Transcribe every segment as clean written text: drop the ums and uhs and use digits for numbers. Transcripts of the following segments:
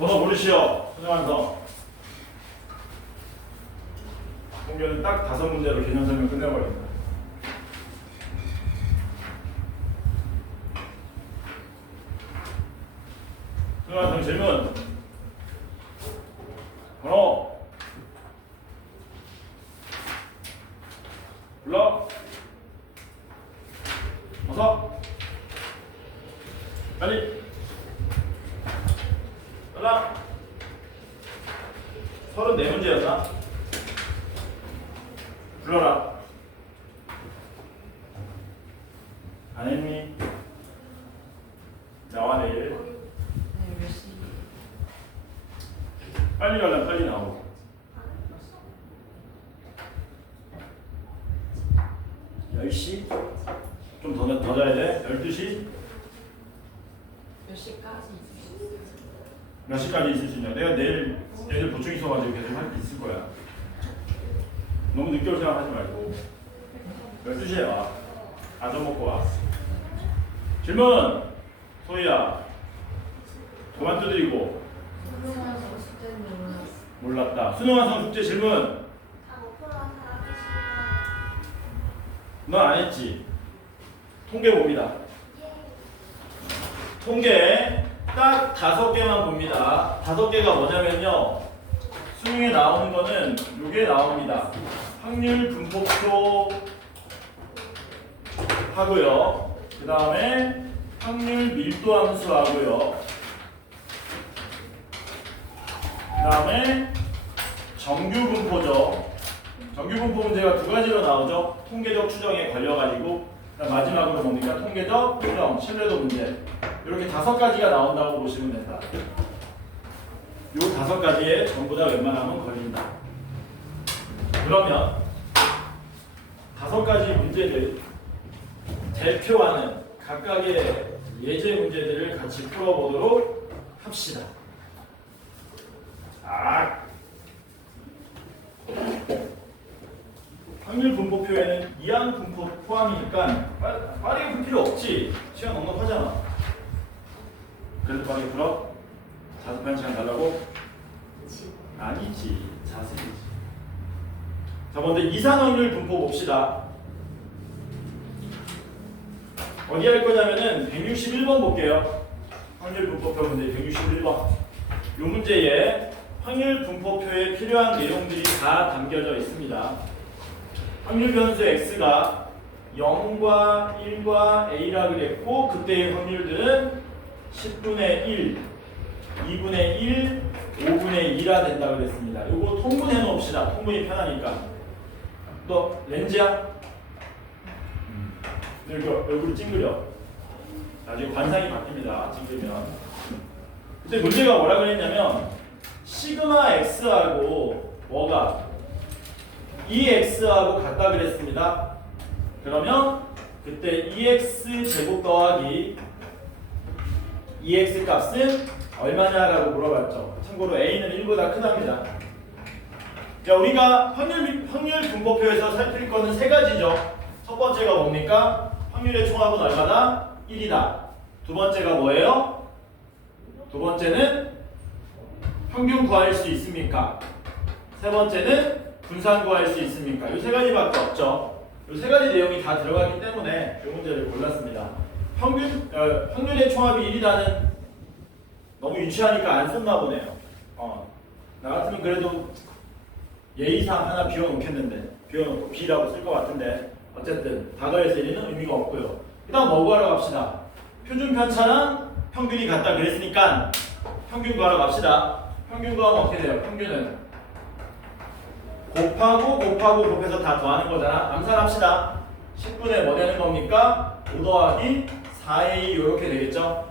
번호 고르시오. 손정환서. 공개는 딱 5문제로 개념 설명 끝내버립니다. 손정환서 질문. 번호. 불러. 어서. 빨리. 연락. 34문제였나? 불러라. 안 했니? 나와 내일. 빨리 가려면 빨리 나오고. 10시? 좀 더 자야 돼? 12시? 몇 시까지 있을 수 있어요? 몇 시까지 있을 수 있냐? 내가 내일 애들 보충 있어가지고 계속 할 수 있을 거야. 너무 늦게 올 생각하지 말고 12시에 와. 다 좀 먹고 와. 질문! 소희야. 그만 두드리고. 수능하는 숙제는 몰랐어. 몰랐다. 수능 완성 숙제 질문. 다못 풀어서 하기 싫어요. 넌 안 했지? 통계 봅니다. 예. 통계 딱 5개만 봅니다. 5개가 뭐냐면요. 수능에 나오는 거는 요게 나옵니다. 확률 분포표 하고요. 그 다음에 확률 밀도 함수 하고요. 그 다음에 정규 분포죠. 정규 분포 문제가 2가지로 나오죠. 통계적 추정에 걸려가지고 마지막으로 뭡니까? 통계적 추정, 신뢰도 문제. 이렇게 5가지가 나온다고 보시면 된다. 요 5가지에 전부 다 웬만하면 걸린다. 그러면 5가지 문제를 대표하는 각각의 예제 문제들을 같이 풀어보도록 합시다. 확률 분포표에는 이항 분포 포함이니까 빠르게 풀 필요 없지. 시간 넉넉하잖아. 그래도 빠르게 풀어? 자습한 시간 달라고? 아니지. 자습이지. 자, 먼저 이산 확률 분포 봅시다. 어디 할 거냐면은 161번 볼게요. 확률 분포표 문제 161번. 요 문제에 확률 분포표에 필요한 내용들이 다 담겨져 있습니다. 확률 변수 x가 0과 1과 a라 그랬고 그때의 확률들은 10분의 1, 2분의 1, 5분의 2라 된다 그랬습니다. 요거 통분해 놓읍시다. 통분이 편하니까. 너 렌즈야? 여기 얼굴 찡그려. 나중에 관상이 바뀝니다. 찡그리면. 그때 문제가 뭐라 그랬냐면 시그마 x하고 뭐가 EX하고 같다 그랬습니다. 그러면 그때 EX 제곱 더하기 EX 값은 얼마냐라고 물어봤죠. 참고로 A는 1보다 크답니다. 자, 우리가 확률 분포표에서 살필 거는 3가지죠. 첫 번째가 뭡니까? 확률의 총합은 얼마다? 1이다. 두 번째가 뭐예요? 두 번째는 평균 구할 수 있습니까? 세 번째는 분산 구할 수 있습니까? 이 3가지밖에 없죠. 이 3가지 내용이 다 들어가기 때문에 이 문제를 골랐습니다. 확률의 총합이 1이다는 너무 유치하니까 안 썼나 보네요. 나 같으면 그래도 예의상 하나 비워놓겠는데 비워놓고 B라고 쓸 것 같은데 어쨌든 다더해서 1은 의미가 없고요. 그 다음 뭐 구하러 갑시다. 표준 편차랑 평균이 같다 그랬으니까 평균 구하러 갑시다. 평균 구하면 어떻게 돼요? 평균은 곱하고 곱해서 다 더하는 거잖아. 암산합시다. 10분의 뭐 되는 겁니까? 5 더하기 4a 이렇게 되겠죠?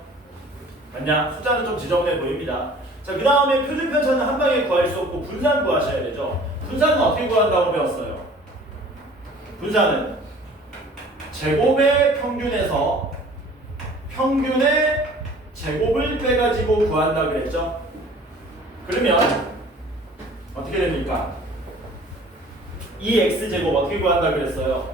맞냐? 숫자는 좀 지저분해 보입니다. 자, 그 다음에 표준 편차는 한 방에 구할 수 없고 분산 구하셔야 되죠. 분산은 어떻게 구한다고 배웠어요? 분산은 제곱의 평균에서 평균의 제곱을 빼가지고 구한다 그랬죠? 그러면 어떻게 됩니까? 이 x제곱 어떻게 구한다 그랬어요?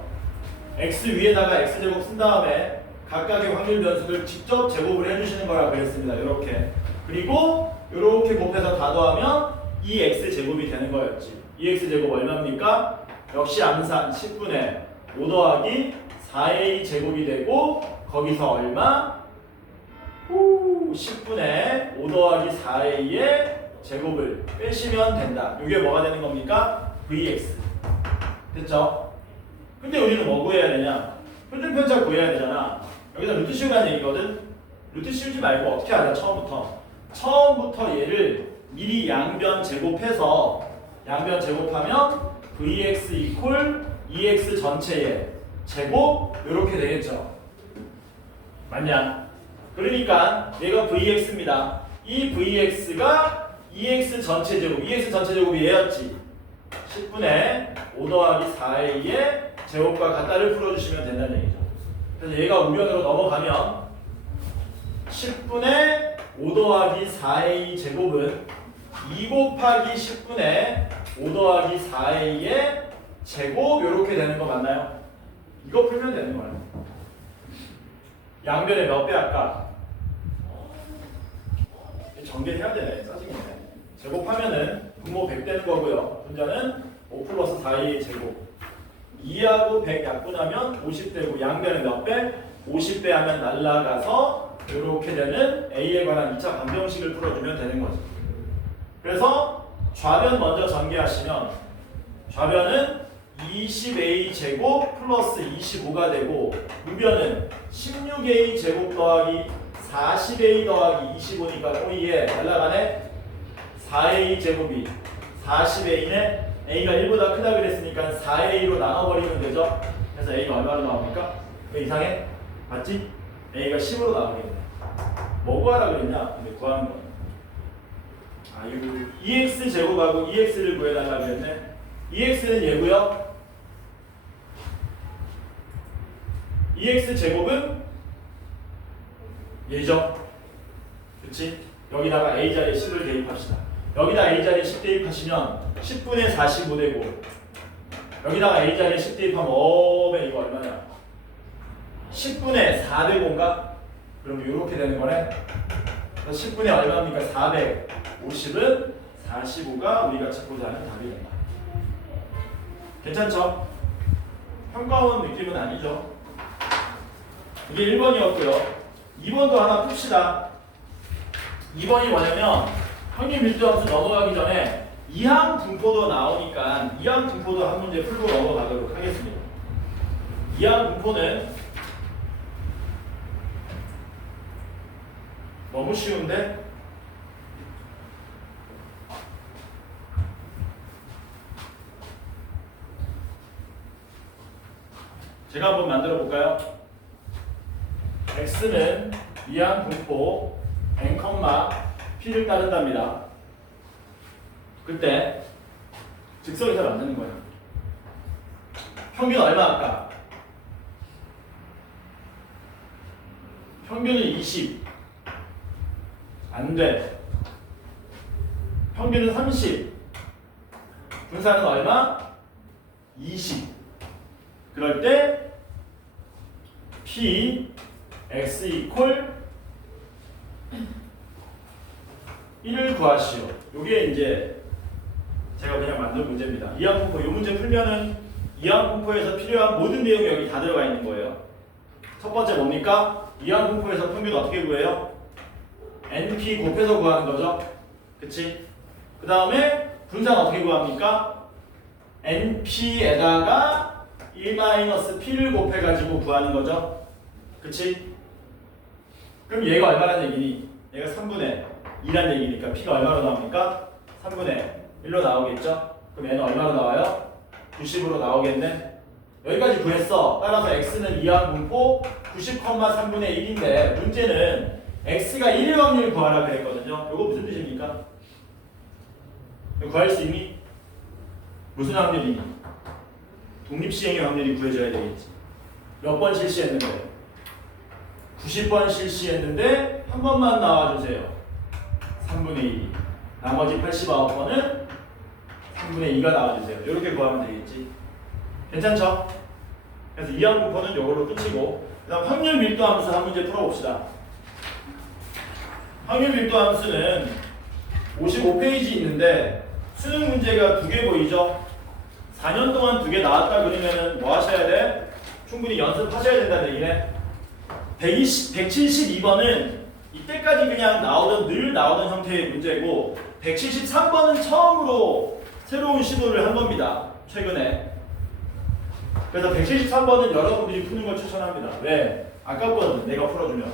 x 위에다가 x제곱 쓴 다음에 각각의 확률 변수를 직접 제곱을 해주시는 거라 그랬습니다. 이렇게. 그리고 이렇게 곱해서 다 더하면 2x 제곱이 되는 거였지. 2x 제곱 얼마입니까? 역시 암산 10분의 5 더하기 4a 제곱이 되고 거기서 얼마? 10분의 5 더하기 4a의 제곱을 빼시면 된다. 이게 뭐가 되는 겁니까? vx. 됐죠? 근데 우리는 뭐 구해야 되냐? 표준편차 구해야 되잖아. 여기서 루트 씌우라는 얘기거든. 루트 씌우지 말고 어떻게 하자. 처음부터 얘를 미리 양변 제곱해서 양변 제곱하면 vx 이퀄 2x 전체의 제곱 이렇게 되겠죠. 맞냐? 그러니까 얘가 vx입니다. 이 vx가 2x 전체 제곱, 2x 전체 제곱이 얘였지. 10분의 5 더하기 4a의 제곱과 같다를 풀어주시면 된다는 얘기죠. 그래서 얘가 우변으로 넘어가면 10분의 5 더하기 4a 제곱은 2 곱하기 10분의 5 더하기 4a의 제곱 이렇게 되는 거 맞나요? 이거 풀면 되는 거예요. 양변에 몇 배 할까? 전개해야 되네. 짜증이네. 제곱하면은 분모 100 되는 거고요. 분자는 5 플러스 4a의 제곱. 2하고 100 약분하면 50 되고 양변에 몇 배? 50배 하면 날라가서 이렇게 되는 a에 관한 2차 방정식을 풀어주면 되는 거죠. 그래서 좌변 먼저 전개하시면 좌변은 20a 제곱 플러스 25가 되고 우변은 16a 제곱 더하기 40a 더하기 25니까 꼬이에 날라가네. 4a 제곱이 40a네. a가 1보다 크다 그랬으니까 4a로 나눠버리면 되죠. 그래서 a가 얼마로 나옵니까? 그 이상해? 맞지? a가 10으로 나오겠네. 뭐 구하라 그랬냐? 근데 구하는 거. 아, 이거 2x 제곱하고 2x를 구해달라 그랬네. 2x는 얘고요. 2x 제곱은 얘죠. 그치? 여기다가 a 자리에 10을 대입합시다. 여기다 a 자리에 10 대입하시면 10분의 45 되고 여기다가 a 자리에 10 대입하면 이거 얼마냐? 10분의 405인가? 그럼 이렇게 되는 거네. 그래서 10분의 얼마입니까? 450은 45가 우리가 찾고자 하는 답이 된다. 괜찮죠? 평가원 느낌은 아니죠. 이게 1번이었고요. 2번도 하나 풉시다. 2번이 뭐냐면 평균 밀도함수 넘어가기 전에 이항 분포도 나오니까 이항 분포도 한 문제 풀고 넘어가도록 하겠습니다. 이항 분포는 너무 쉬운데? 제가 한번 만들어 볼까요? x는 이항 분포 n, p를 따른답니다. 그때 직선이 잘 안 되는 거예요. 평균 얼마 할까? 평균은 20. 안 돼. 평균은 30. 분산은 얼마? 20. 그럴 때 p x 이퀄 1을 구하시오. 요게 이제 제가 그냥 만든 문제입니다. 이항분포 이 문제 풀면은 이항분포에서 필요한 모든 내용이 여기 다 들어가 있는 거예요. 첫 번째 뭡니까? 이항분포에서 평균 어떻게 구해요? NP 곱해서 구하는 거죠. 그치? 그 다음에 분산 어떻게 구합니까? NP에다가 1-P를 곱해가지고 구하는 거죠. 그치? 그럼 얘가 얼마란 얘기니? 얘가 3분의 2란 얘기니까 P가 얼마로 나옵니까? 3분의 1로 나오겠죠? 그럼 얘는 얼마로 나와요? 90으로 나오겠네? 여기까지 구했어. 따라서 X는 이항분포 90,3분의 1인데 문제는 X가 1일 확률 구하라 그랬거든요. 이거 무슨 뜻입니까? 구할 수 있니? 무슨 확률이니? 독립시행의 확률이 구해져야 되겠지. 몇 번 실시했는데? 90번 실시했는데 한 번만 나와주세요. 3분의 1이. 나머지 89번은 3분의 2가 나와주세요. 이렇게 구하면 되겠지. 괜찮죠? 그래서 이항분포는 이걸로 끝이고 그 다음 확률 밀도 함수 한 문제 풀어봅시다. 확률 밀도 함수는 55페이지 있는데 수능 문제가 2개 보이죠? 4년 동안 2개 나왔다 그러면은 뭐 하셔야 돼? 충분히 연습하셔야 된다는 얘기네. 172번은 이때까지 그냥 늘 나오던 형태의 문제고 173번은 처음으로 새로운 시도를 한 겁니다. 최근에. 그래서 173번은 여러분들이 푸는 걸 추천합니다. 왜? 아깝거든 내가 풀어주면.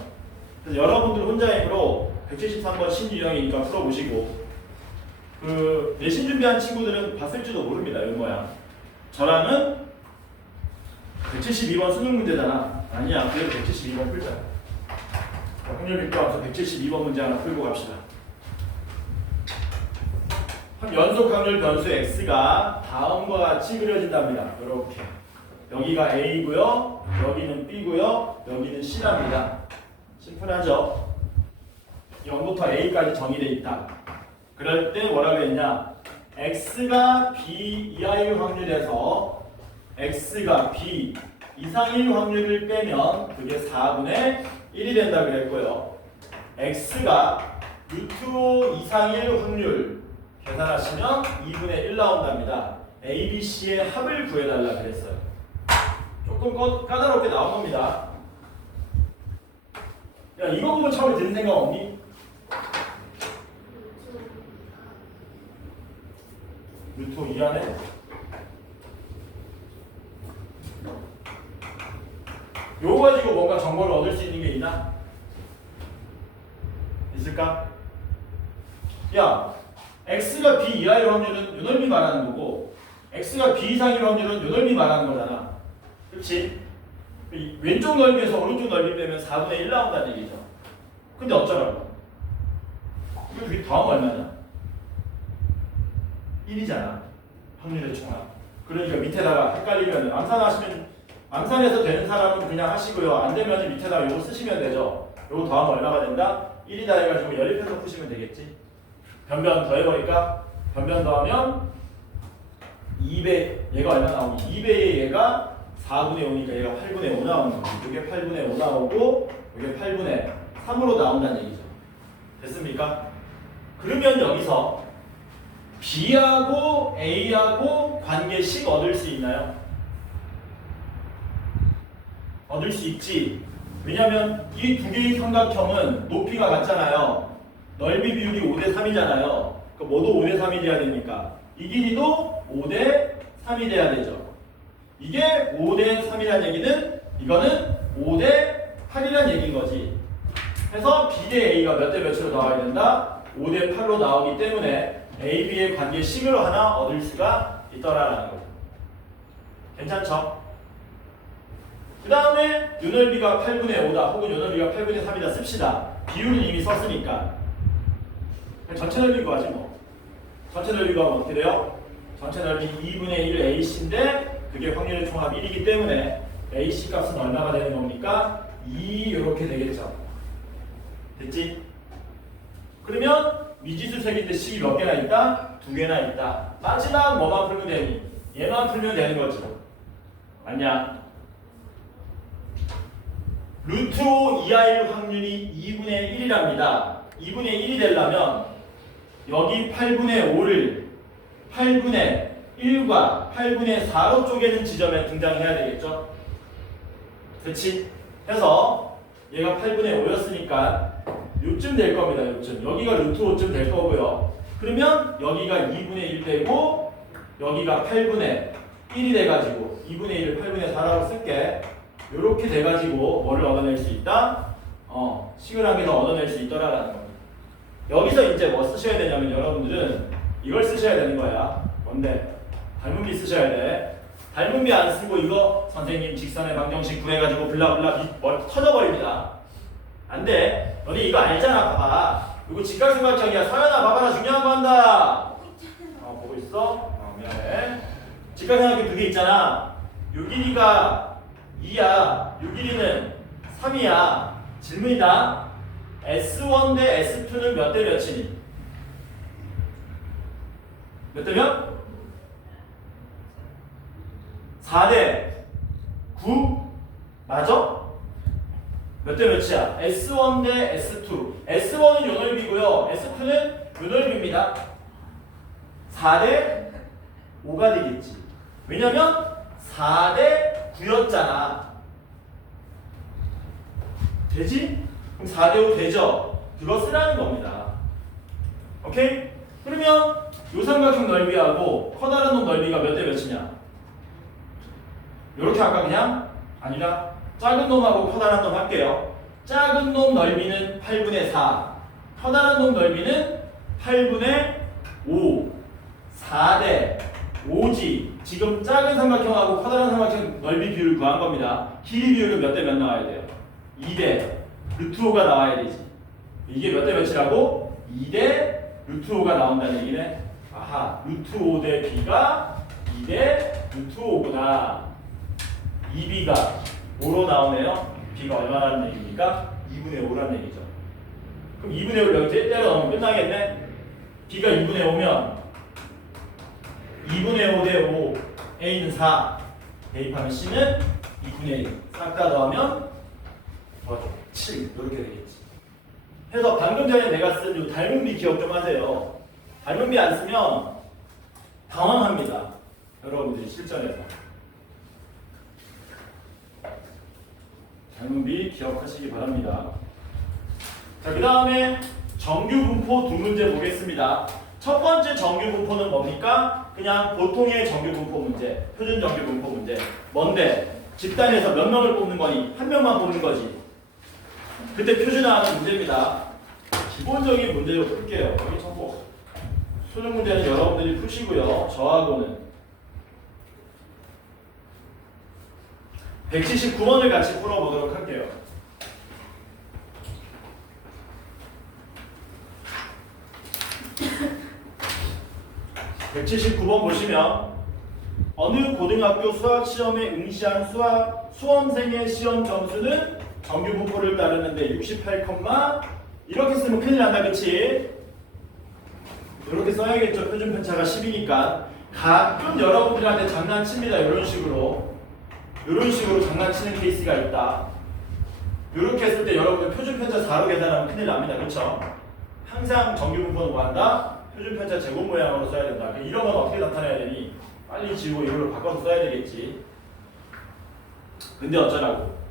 그래서 여러분들 혼자 힘으로 173번 신유형이니까 풀어보시고 내신 준비한 친구들은 봤을지도 모릅니다. 이 모양. 저랑은 172번 수능 문제잖아. 아니야. 그래도 172번 풀자. 확률 비교하면서 172번 문제 하나 풀고 갑시다. 연속 확률 변수 x가 다음과 같이 그려진답니다. 이렇게. 여기가 a고요. 여기는 b고요. 여기는 c랍니다. 심플하죠? 0부터 a까지 정의되어 있다. 그럴 때 뭐라고 했냐? x가 b 이하일 확률에서 x가 b 이상일 확률을 빼면 그게 4분의 1이 된다 그랬고요. x가 루트 5 이상일 확률 계산하시면 2분의 1 나온답니다. a, b, c의 합을 구해달라 그랬어요. 조금 까다롭게 나온 겁니다. 야, 이거 보면 처음에 드는 생각 없니? 루트 5 이하네? 요거 가지고 뭔가 정보를 얻을 수 있는 게 있나? 있을까? 야, x가 b 이하일 확률은 요 넓이 말하는 거고 x가 b 이상일 확률은 요 넓이 말하는 거잖아. 그렇지? 왼쪽 넓이에서 오른쪽 넓이 빼면 4분의 1 나온다는 얘기죠. 근데 어쩌라고? 이거 둘이 더하면 얼마냐? 1이잖아. 확률의 총합. 그러니까 밑에다가 헷갈리면 암산해서 되는 사람은 그냥 하시고요. 안 되면 밑에다가 이거 쓰시면 되죠. 이거 더하면 얼마가 된다? 1이다 해가지고 연립해서 푸시면 되겠지. 변변 더해버릴까? 변변 더하면 2배, 얘가 얼마 나오니? 2배의 얘가 4분의 5니까 얘가 8분의 5 나오는 거지. 이게 8분의 5 나오고 이게 8분의 3으로 나온다는 얘기죠. 됐습니까? 그러면 여기서 B하고 A하고 관계식 얻을 수 있나요? 얻을 수 있지. 왜냐면 이 두 개의 삼각형은 높이가 같잖아요. 넓이 비율이 5대 3이잖아요. 그러니까 뭐도 5대 3이 돼야 됩니까? 이 길이도 5대 3이 돼야 되죠. 이게 5대 3이라는 얘기는 이거는 5대 8이라는 얘기인 거지. 해서 B 대 A가 몇 대 몇으로 나와야 된다? 5대 8로 나오기 때문에 A, B의 관계식을 하나 얻을 수가 있더라라는 거죠. 괜찮죠? 그 다음에 요 넓이가 8분의 5다 혹은 요 넓이가 8분의 3이다 씁시다. 비율은 이미 썼으니까 전체 넓이 구하지 뭐. 전체 넓이가 어떻게 돼요? 전체 넓이 2분의 1 AC인데 그게 확률의 총합 1이기 때문에 AC 값은 얼마가 되는 겁니까? 2 이렇게 되겠죠. 됐지? 그러면 미지수색인데 식이 몇 개나 있다? 2개나 있다. 마지막 뭐만 풀면 되니? 얘만 풀면 되는 거지. 맞냐? 루트 5 이하일 확률이 2분의 1이랍니다. 2분의 1이 되려면 여기 8분의 5를 8분의 1과 8분의 4로 쪼개는 지점에 등장해야 되겠죠? 그렇지? 해서 얘가 8분의 5였으니까 요쯤 될 겁니다. 요쯤. 여기가 루트 5쯤 될 거고요. 그러면 여기가 2분의 1 되고 여기가 8분의 1이 돼가지고 2분의 1을 8분의 4라고 쓸게. 요렇게 돼가지고 뭐를 얻어낼 수 있다? 식을 한 개 더 얻어낼 수 있더라라는 겁니다. 여기서 이제 뭐 쓰셔야 되냐면 여러분들은 이걸 쓰셔야 되는 거야. 뭔데? 닮은비 쓰셔야 돼. 닮은비 안 쓰고 이거 선생님 직선의 방정식 구해가지고 블라블라 머리 터져버립니다. 안 돼. 너네 이거 알잖아. 봐봐. 이거 직각삼각형이야. 서연아 봐봐라. 중요한 거 한다. 보고 있어? 미안해. 직각삼각형 두 개 있잖아. 요 길이가 2야. 요 길이는 3이야. 질문이다. S1 대 S2는 몇 대 몇이니? 몇 대 몇? 4 대 9? 맞아? 몇 대 몇이야? S1 대 S2. S1은 요 넓이고요. S2는 요 넓이입니다. 4대 5가 되겠지. 왜냐면 4대 9였잖아. 되지? 그럼 4대 5 되죠? 그거 쓰라는 겁니다. 오케이? 그러면 요 삼각형 넓이하고 커다란 놈 넓이가 몇 대 몇이냐? 요렇게 할까 그냥? 아니라 작은 놈하고 커다란 놈 할게요. 작은 놈 넓이는 8분의 4, 커다란 놈 넓이는 8분의 5, 4대 5지. 지금 작은 삼각형하고 커다란 삼각형 넓이 비율을 구한 겁니다. 길이 비율은 몇 대 몇 나와야 돼요? 2대 루트 5가 나와야 되지. 이게 몇 대 몇이라고? 2대 루트 5가 나온다는 얘기네. 아하, 루트 5 대 b가 2대 루트 5구나. 2b가 5로 나오네요. b가 얼마라는 얘기입니까? 2분의 5라는 얘기죠. 그럼 2분의 5를 여기 때려 넣으면 끝나겠네. b가 2분의 5면 2분의 5 대 5, a는 4. 대입하면 c는 2분의 1. 싹 다 더하면 7. 이렇게 되겠지. 그래서 방금 전에 내가 쓴 이 닮은 비 기억 좀 하세요. 닮은 비 안 쓰면 당황합니다. 여러분들이 실전에서. 닮은 비 기억하시기 바랍니다. 자, 그 다음에 정규 분포 두 문제 보겠습니다. 첫 번째 정규 분포는 뭡니까? 그냥 보통의 정규 분포 문제, 표준 정규 분포 문제. 뭔데? 집단에서 몇 명을 뽑는 거니? 한 명만 뽑는 거지. 그때 표준화하는 문제입니다. 기본적인 문제로 풀게요. 여기 전부 수능 문제는 여러분들이 푸시고요. 저하고는 179번을 같이 풀어보도록 할게요. 179번 보시면 어느 고등학교 수학시험에 응시한 수험생의 시험 점수는 정규 분포를 따르는데 68, 이렇게 쓰면 큰일 난다, 그치? 이렇게 써야겠죠. 표준 편차가 10이니까. 가끔 여러분들한테 장난칩니다. 이런 식으로 장난치는 케이스가 있다. 이렇게 했을 때 여러분들 표준 편차 4로 계산하면 큰일 납니다. 그렇죠? 항상 정규 분포는 뭐 한다? 표준 편차 제곱 모양으로 써야 된다. 이런 건 어떻게 나타내야 되니? 빨리 지우고 이걸로 바꿔서 써야 되겠지. 근데 어쩌라고?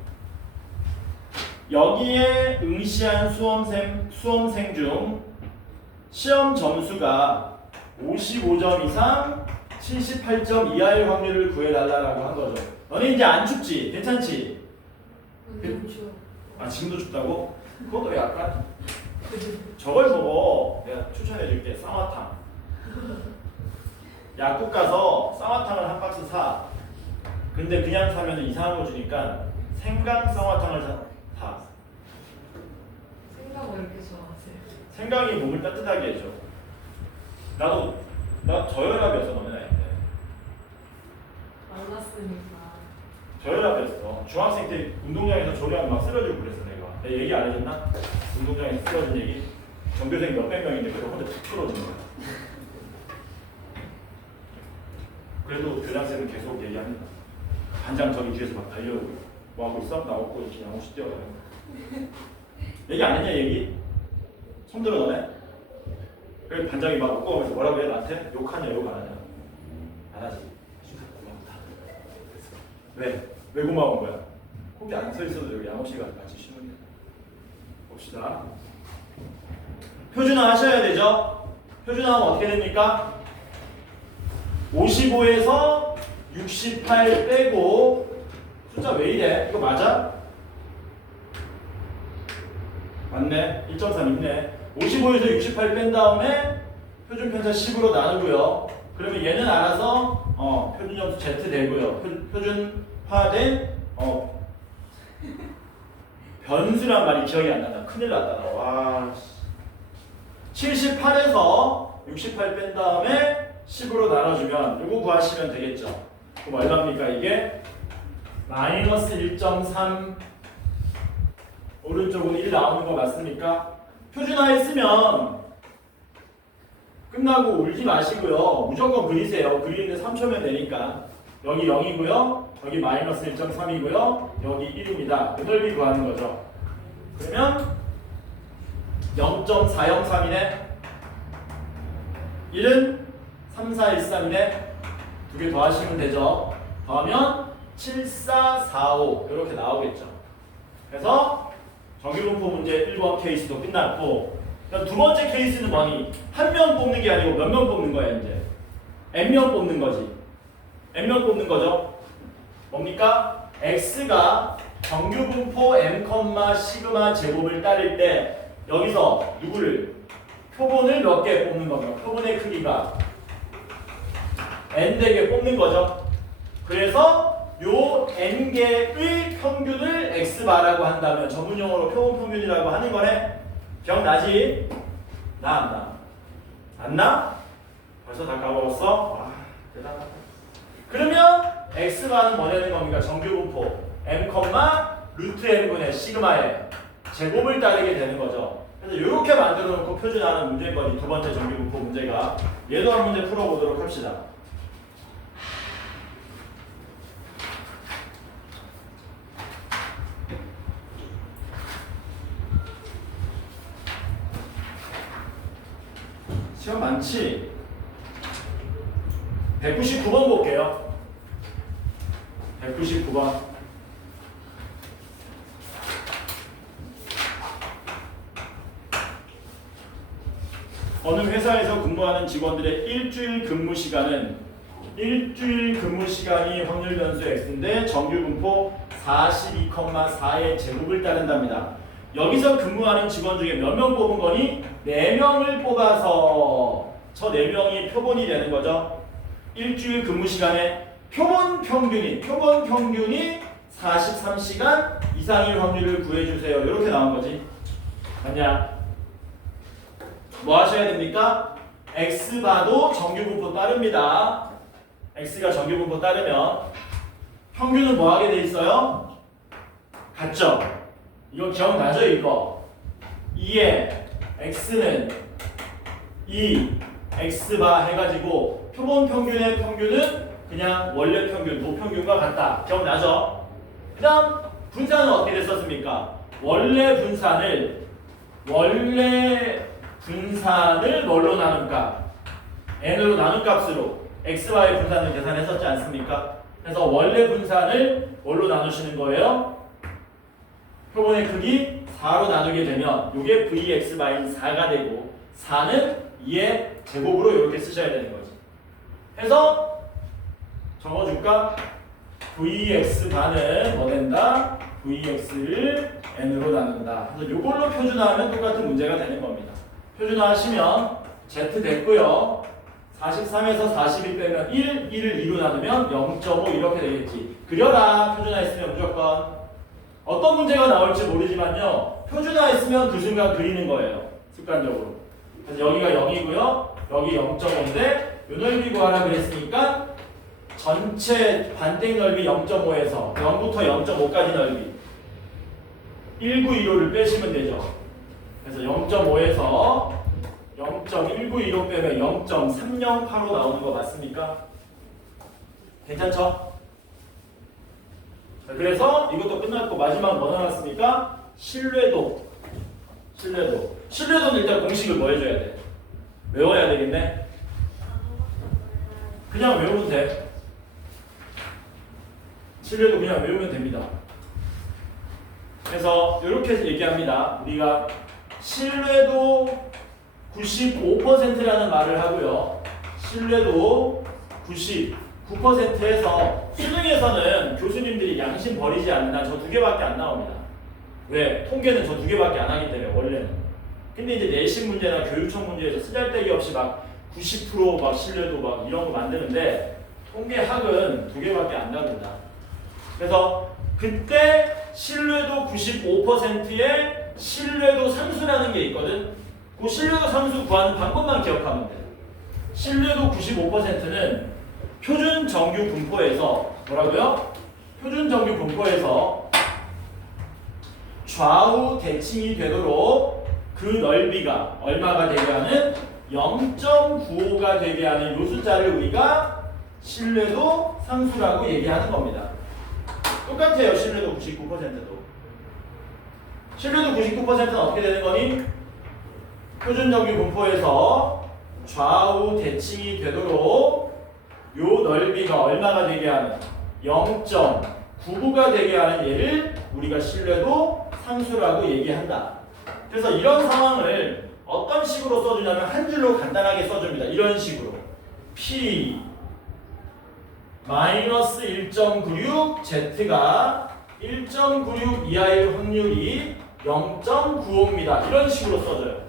여기에 응시한 수험생 중 시험 점수가 55점 이상 78점 이하일 확률을 구해달라고 한 거죠. 너네 이제 안 춥지? 괜찮지? 너무 추워. 아, 지금도 춥다고? 그것도 약간 저걸 보고 내가 추천해줄게. 쌍화탕. 약국 가서 쌍화탕을 한 박스 사. 근데 그냥 사면 이상한 거 주니까 생강 쌍화탕을 사. 생각 왜 이렇게 좋아하세요? 생강이 몸을 따뜻하게 해줘. 나 저혈압이었어. 너네 나이 때. 만났으니까. 저혈압이었어. 중학생 때 운동장에서 조리하면 막 쓰러지고 그랬어. 내가 얘기 안 해줬나? 운동장에서 쓰러진 얘기. 전교생 몇백 명인데 그래서 혼자 툭 쓰러진 거야. 그래도 교장쌤은 계속 얘기합니다. 반장 저기 뒤에서 막 달려오고 뭐 하고 있어? 나 없고 이렇게 양호시 뛰어가요. 얘기 안 했냐 얘기? 손 들어 너네? 그래 반장이 막 웃고 하면서 뭐라고 해 나한테? 욕하냐 욕 안 하냐? 안 하지. 고맙다. 왜? 왜 고마운 거야? 거기 안 서 있어도 여기 양호씨가 같이 쉬는 게. 봅시다. 표준화 하셔야 되죠? 표준화하면 어떻게 됩니까? 55에서 68 빼고 숫자 왜 이래? 이거 맞아? 맞네. 1.3 있네. 55에서 68 뺀 다음에 표준 편차 10으로 나누고요. 그러면 얘는 알아서 표준 점수 Z 되고요. 표준화된 변수란 말이 기억이 안 난다. 큰일 났다. 와. 78에서 68 뺀 다음에 10으로 나눠주면 이거 구하시면 되겠죠. 그럼 얼마입니까 이게? 마이너스 1.3 오른쪽은 1 나오는 거 맞습니까? 표준화했으면 끝나고 울지 마시고요. 무조건 그리세요. 그리는데 3초면 되니까. 여기 0이고요. 여기 마이너스 1.3이고요. 여기 1입니다. 그 넓이 구하는 거죠. 그러면 0.403이네. 1은 3413이네. 두 개 더하시면 되죠. 더하면 7445 이렇게 나오겠죠. 그래서 정규분포 문제 1번 케이스도 끝났고, 그럼 두 번째 케이스는 뭐니? 한 명 뽑는 게 아니고 몇 명 뽑는 거야 이제? n명 뽑는 거지. n명 뽑는 거죠. 뭡니까? x가 정규분포 m, 시그마 제곱을 따를 때 여기서 누구를? 표본을 몇 개 뽑는 겁니다. 표본의 크기가 n대개 뽑는 거죠. 그래서 요 n개의 평균을 x바라고 한다면 전문용어로 표본 평균이라고 하는 거네. 기억나지? 나 안 나? 안 나? 벌써 다 까먹었어? 와, 대단하다. 그러면 x바는 뭐냐는 겁니까? 정규분포 m, 루트 n분의 시그마의 제곱을 따르게 되는 거죠. 그래서 이렇게 만들어 놓고 표준화하는 문제인 거지. 두 번째 정규분포 문제가. 얘도 한 문제 풀어보도록 합시다. 시험 많지? 199번 볼게요. 199번. 어느 회사에서 근무하는 직원들의 일주일 근무 시간이 확률 변수 x인데 정규분포 42,4의 제곱을 따른답니다. 여기서 근무하는 직원 중에 몇 명 뽑은 거니? 4명을 뽑아서 저 4명이 표본이 되는 거죠. 일주일 근무 시간에 표본 평균이 43시간 이상일 확률을 구해주세요. 이렇게 나온 거지. 맞냐? 뭐 하셔야 됩니까? x바도 정규분포 따릅니다. x가 정규분포 따르면 평균은 뭐 하게 돼 있어요? 같죠? 이거 기억나죠? 이거 2에 x는 2 x바 해가지고 표본 평균의 평균은 그냥 원래 평균, 노평균과 같다. 기억나죠? 그 다음 분산은 어떻게 됐었습니까? 원래 분산을 뭘로 나눈 값? n으로 나눈 값으로 x와의 분산을 계산했었지 않습니까? 그래서 원래 분산을 뭘로 나누시는 거예요? 표본의 크기 4로 나누게 되면 이게 vx-4가 되고 4는 2의 제곱으로 이렇게 쓰셔야 되는 거지. 해서 적어줄까? vx-는 뭐 된다? vx를 n으로 나눈다. 그래서 이걸로 표준화하면 똑같은 문제가 되는 겁니다. 표준화하시면 z 됐고요. 43에서 42 빼면 1, 1을 2로 나누면 0.5 이렇게 되겠지. 그려라. 표준화했으면 무조건. 어떤 문제가 나올지 모르지만요. 표준화했으면 그 순간 그리는 거예요. 습관적으로. 그래서 여기가 0이고요. 여기 0.5인데 요 넓이 구하라 그랬으니까 전체 반대ግ 넓이 0.5에서 0부터 0.5까지 넓이 1915를 빼시면 되죠. 그래서 0.5에서 0.1915 빼면 0.308로 나오는 거 맞습니까? 괜찮죠? 자, 그래서 이것도 끝났고 마지막 뭐 남았습니까? 신뢰도. 신뢰도는 일단 공식을 뭐 해줘야 돼? 외워야 되겠네? 그냥 외우면 돼. 신뢰도 그냥 외우면 됩니다. 그래서 이렇게 얘기합니다. 우리가 신뢰도 95%라는 말을 하고요. 신뢰도 99%에서 수능에서는 교수님들이 양심 버리지 않는 한 저 두 개밖에 안 나옵니다. 왜? 통계는 저 두 개밖에 안 하기 때문에 원래는. 근데 이제 내신 문제나 교육청 문제에서 쓰잘데기 없이 막 90% 신뢰도 막 이런 거 만드는데 통계학은 두 개밖에 안 나옵니다. 그래서 그때 신뢰도 95%의 신뢰도 상수라는 게 있거든. 그 신뢰도 상수 구하는 방법만 기억하면 돼. 신뢰도 95%는 표준 정규 분포에서 뭐라고요? 표준 정규 분포에서 좌우 대칭이 되도록 그 넓이가 얼마가 되게 하는 0.95가 되게 하는 이 숫자를 우리가 신뢰도 상수라고 얘기하는 겁니다. 똑같아요. 신뢰도 99%도. 신뢰도 99%는 어떻게 되는 거니? 표준 정규 분포에서 좌우 대칭이 되도록 요 넓이가 얼마가 되게 하는 0.99가 되게 하는 얘를 우리가 신뢰도 상수라고 얘기한다. 그래서 이런 상황을 어떤 식으로 써주냐면 한 줄로 간단하게 써줍니다. 이런 식으로 P 마이너스 1.96 Z가 1.96 이하일 확률이 0.95입니다. 이런 식으로 써줘요.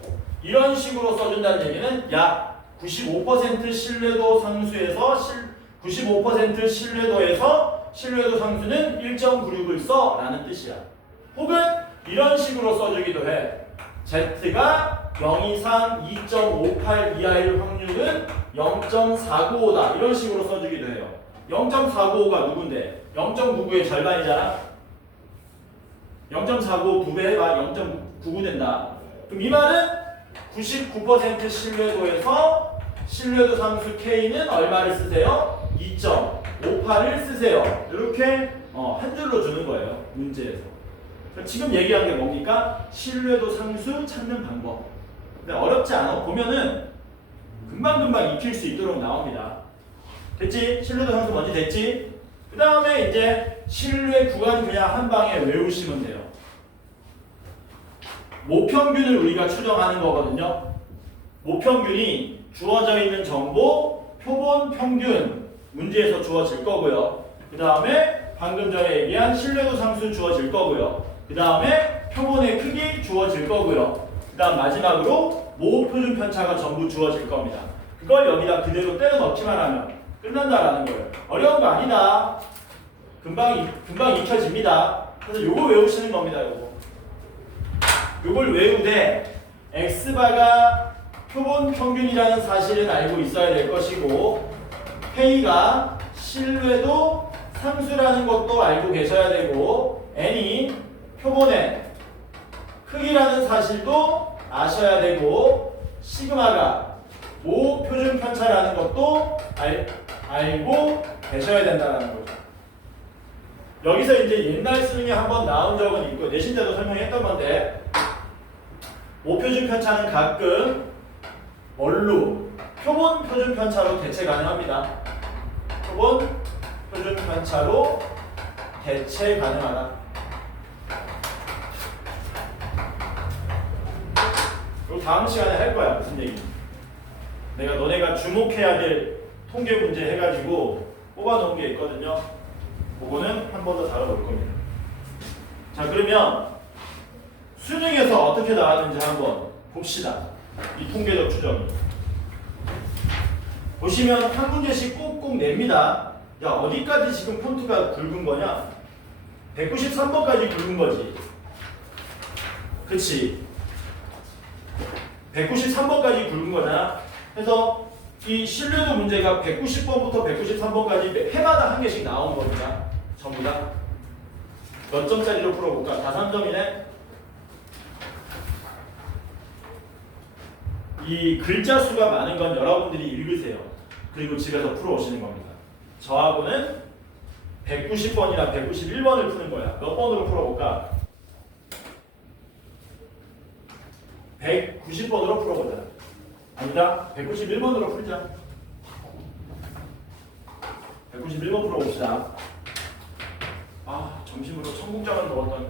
이런 식으로 써준다는 얘기는 약 95% 신뢰도 상수에서 95% 신뢰도에서 신뢰도 상수는 1.96을 써 라는 뜻이야. 혹은 이런 식으로 써주기도 해. Z가 0 이상 2.58 이하일 확률은 0.495다. 이런 식으로 써주기도 해요. 0.495가 누군데? 0.99의 절반이잖아. 0.495 2배 해봐. 0.99 된다. 그럼 이 말은 99% 신뢰도에서 신뢰도 상수 K는 얼마를 쓰세요? 2.58을 쓰세요. 이렇게 한 줄로 주는 거예요. 문제에서. 지금 얘기한 게 뭡니까? 신뢰도 상수 찾는 방법. 근데 어렵지 않아. 보면은 금방금방 익힐 수 있도록 나옵니다. 됐지? 신뢰도 상수 먼저 됐지? 그 다음에 이제 신뢰 구간 그냥 한 방에 외우시면 돼요. 모평균을 우리가 추정하는 거거든요. 모평균이 주어져 있는 정보, 표본, 평균 문제에서 주어질 거고요. 그 다음에 방금 전에 얘기한 신뢰도 상수 주어질 거고요. 그 다음에 표본의 크기 주어질 거고요. 그 다음 마지막으로 모 표준 편차가 전부 주어질 겁니다. 그걸 여기다 그대로 때려 넣기만 하면 끝난다라는 거예요. 어려운 거 아니다. 금방 익혀집니다. 그래서 요거 외우시는 겁니다. 요걸 외우되 x바가 표본 평균이라는 사실은 알고 있어야 될 것이고 K가 신뢰도 상수라는 것도 알고 계셔야 되고 n이 표본의 크기라는 사실도 아셔야 되고 시그마가 모 표준 편차라는 것도 알고 계셔야 된다는 거죠. 여기서 이제 옛날 수능에 한번 나온 적은 있고 내신 때도 설명했던 건데 모 표준 편차는 가끔 뭘로? 표본 표준 편차로 대체 가능합니다. 표본 표준 편차로 대체 가능하다. 그리고 다음 시간에 할 거야. 무슨 얘기인지. 내가 너네가 주목해야 될 통계 문제 해가지고 뽑아놓은 게 있거든요. 그거는 한 번 더 다뤄볼 겁니다. 자, 그러면 수능에서 어떻게 나왔는지 한번 봅시다. 이 통계적 추정이. 보시면 한 문제씩 꼭꼭 냅니다. 야, 어디까지 지금 폰트가 굵은 거냐? 193번까지 굵은 거지. 그치? 193번까지 굵은 거잖아. 그래서 이 신뢰도 문제가 190번부터 193번까지 해마다 한 개씩 나오는 겁니다. 전부 다. 몇 점짜리로 풀어볼까? 다 3점이네. 이 글자 수가 많은 건 여러분들이 읽으세요. 그리고 집에서 풀어오시는 겁니다. 저하고는 190번이나 191번을 푸는 거야. 몇 번으로 풀어볼까? 190번으로 풀어보자. 아니다. 191번으로 풀자. 191번 풀어봅시다. 아, 점심으로 청국장을 먹었더니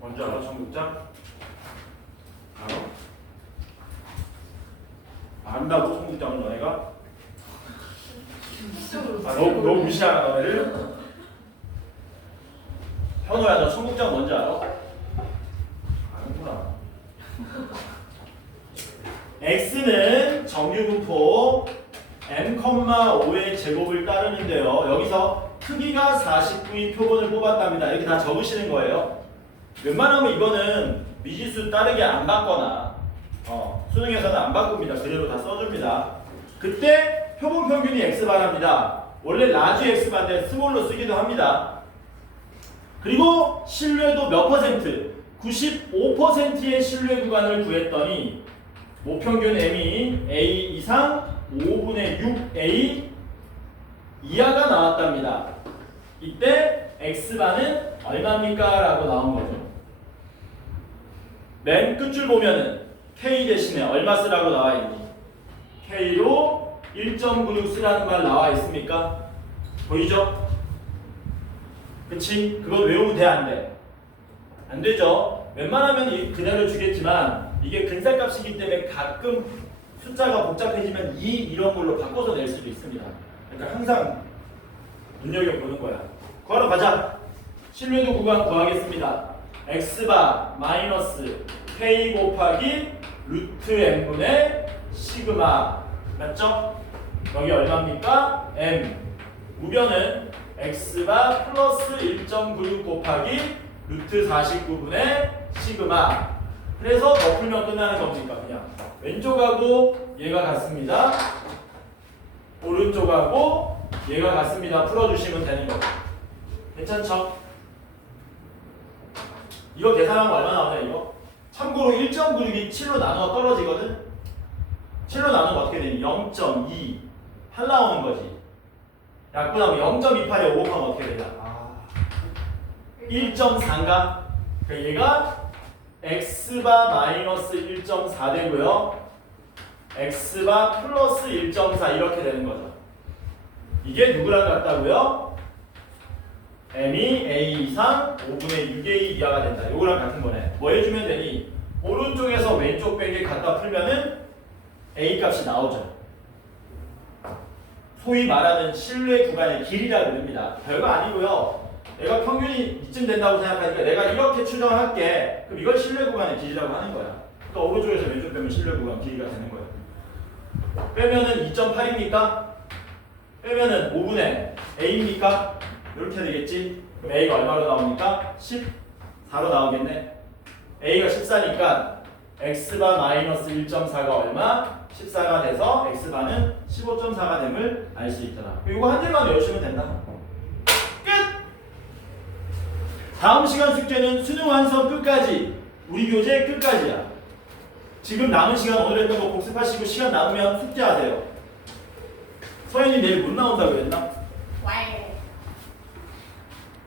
뭔지 알아? 청국장? 알아? 안다고 청국장을 너네가? 너 무시하나 너네를? 현우야, 너 청국장 뭔지 알아? 아는구나. x는 정규분포 n,5의 제곱을 따르는데요. 여기서 크기가 49인 표본을 뽑았답니다. 이렇게 다 적으시는 거예요. 웬만하면 이거는 미지수 따르게 안 받거나 수능에서는 안 바꿉니다. 그대로 다 써줍니다. 그때 표본 평균이 x바랍니다. 원래 라지 x바인데 스몰로 쓰기도 합니다. 그리고 신뢰도 몇 퍼센트? 95%의 신뢰 구간을 구했더니 모평균 m이 a 이상 5분의 6a 이하가 나왔답니다. 이때 x바는 얼마입니까? 라고 나온 거죠. 맨 끝줄 보면은 k 대신에 얼마 쓰라고 나와 있니? k로 1.96 쓰라는 말 나와 있습니까? 보이죠? 그치? 그건 외우면 돼, 안 돼? 안 되죠? 웬만하면 그대로 주겠지만 이게 근사값이기 때문에 가끔 숫자가 복잡해지면 이런 걸로 바꿔서 낼 수도 있습니다. 그러니까 항상 눈여겨보는 거야. 구하러 가자. 신뢰도 구간 구하겠습니다. x바 마이너스 k 곱하기 루트 n분의 시그마 맞죠? 여기 얼마입니까? m 우변은 x바 플러스 1.96 곱하기 루트 49분의 시그마. 그래서 더 풀면 끝나는 겁니까? 그냥 왼쪽하고 얘가 같습니다. 오른쪽하고 얘가 같습니다. 풀어주시면 되는 거고. 괜찮죠? 이거 계산하면 얼마 나오냐 이거? 참고로 1.96이 7로 나누어 떨어지거든? 7로 나누면 어떻게 되니? 0.2 8 나오는 거지. 약분하면 0.28에 5 곱하면 어떻게 되냐? 1.4인가? 그러니까 얘가 x바 마이너스 1.4 되고요. x바 플러스 1.4 이렇게 되는 거죠. 이게 누구랑 같다고요? m이 a 이상 5분의 6a 이하가 된다. 요거랑 같은 거네. 뭐 해주면 되니? 오른쪽에서 왼쪽 빼기 갖다 풀면은 a 값이 나오죠. 소위 말하는 신뢰 구간의 길이라고 합니다. 별거 아니고요. 내가 평균이 이쯤 된다고 생각하니까 내가 이렇게 추정할게. 그럼 이걸 신뢰 구간의 길이라고 하는 거야. 그러니까 오른쪽에서 왼쪽 빼면 신뢰 구간 길이가 되는 거야. 빼면은 2.8입니까? 빼면은 5분의 a입니까? 이렇게 되겠지? 그럼 a가 얼마로 나옵니까? 14로 나오겠네. a가 14니까 x바 마이너스 1.4가 얼마? 14가 돼서 x바는 15.4가 됨을 알 수 있더라. 이거 한 줄만 외우시면 된다. 끝! 다음 시간 숙제는 수능 완성 끝까지. 우리 교재 끝까지야. 지금 남은 시간 오늘 했던 거 복습하시고 시간 남으면 숙제하세요. 서현이 내일 못 나온다고 했나? 와이.